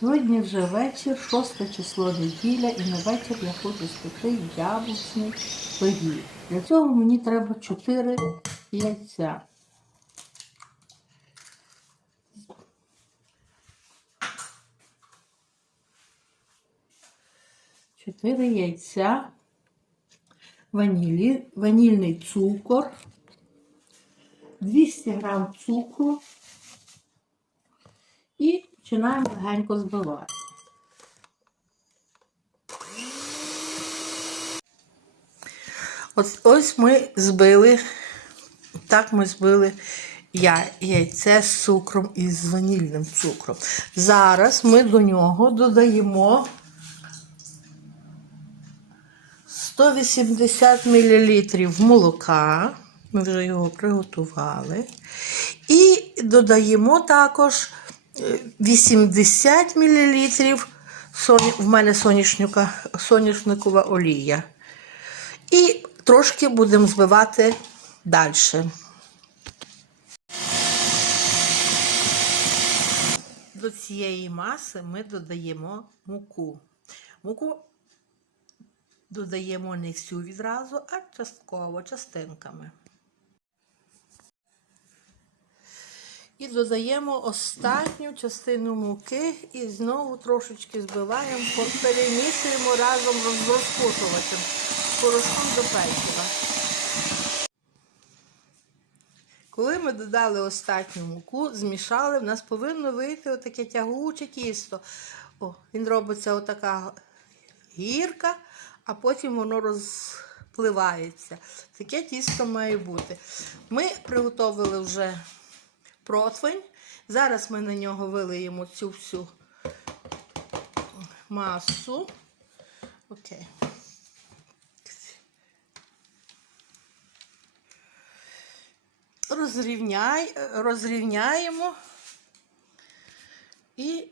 Сьогодні вже вечір, 6 число неділя, і на вечір я хочу спекти яблучний пиріг. Для цього мені треба 4 яйця. Чотири яйця, ванілі, ванільний цукор, 200 грам цукру і починаємо легенько збивати. Ось, ось ми збили, так ми збили я, яйце з цукром і з ванільним цукром. Зараз ми до нього додаємо 180 мл молока. Ми вже його приготували. І додаємо також 80 мл в мене соняшника, соняшникова олія. І трошки будемо збивати далі. До цієї маси ми додаємо муку. Муку додаємо не всю відразу, а частково, частинками. І додаємо останню частину муки і знову трошечки збиваємо, перемішуємо разом з розпушувачем з порошком до печива. Коли ми додали останню муку, змішали, в нас повинно вийти отаке тягуче тісто. О, він робиться отака гірка, а потім воно розпливається. Таке тісто має бути. Ми приготовили вже противень. Зараз ми на нього вилиємо цю всю масу. Окей. Розрівняй, розрівняємо і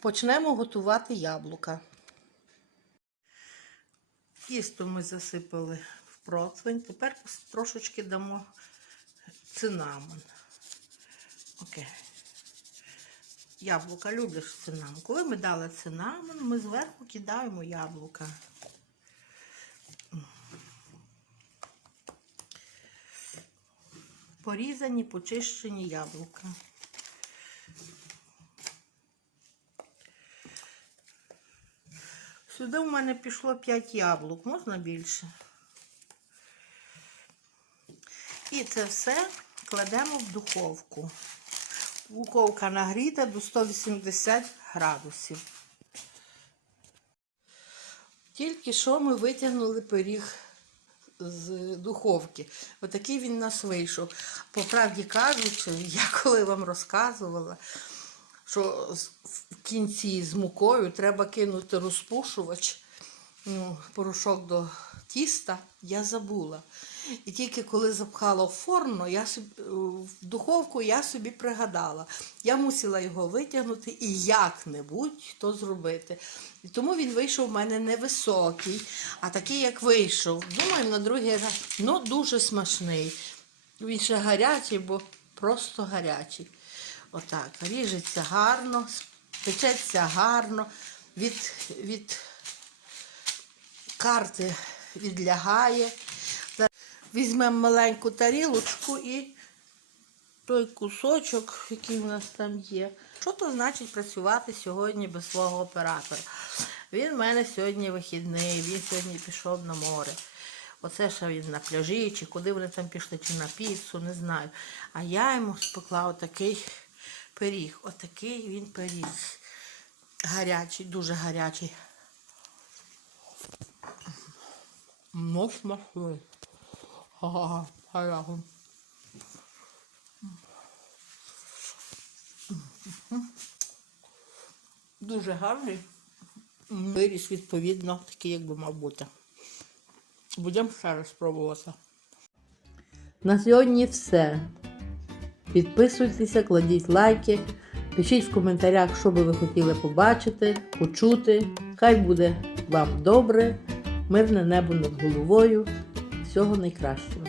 почнемо готувати яблука. Тісто ми засипали в противень. Тепер трошечки дамо цинамон. Окей. Яблука люблять цинамон. Коли ми дали цинамон, ми зверху кидаємо яблука. Порізані, почищені яблука. Сюди в мене пішло 5 яблук, можна більше. І це все кладемо в духовку. Духовка нагріта до 180 градусів. Тільки що ми витягнули пиріг з духовки. Отакий він нас вийшов. По правді кажучи, я коли вам розказувала, що в кінці з мукою треба кинути розпушувач, ну, порошок до тіста, я забула. І тільки коли запхала в форму, я собі, в духовку, я собі пригадала. Я мусила його витягнути і як-небудь то зробити. І тому він вийшов у мене невисокий, а такий, як вийшов. Думаю, на другий раз ну, дуже смачний. Він ще гарячий, бо просто гарячий. Отак, ріжеться гарно, печеться гарно, від, від карти відлягає. Візьмемо маленьку тарілочку і той кусочок, який у нас там є. Що то значить працювати сьогодні без свого оператора? Він в мене сьогодні вихідний, він сьогодні пішов на море. Оце ще він на пляжі, чи куди вони там пішли, чи на піцу, не знаю. А я йому спекла отакий пиріг. Отакий він пиріг. Гарячий, дуже гарячий. Ну, смачний. Ага, гарячий. Дуже гарний. Виріс, відповідно, такий, як би мав бути. Будемо ще раз пробувати. На сьогодні все. Підписуйтеся, кладіть лайки, пишіть в коментарях, що би ви хотіли побачити, почути. Хай буде вам добре, мирне небо над головою. Всього найкращого.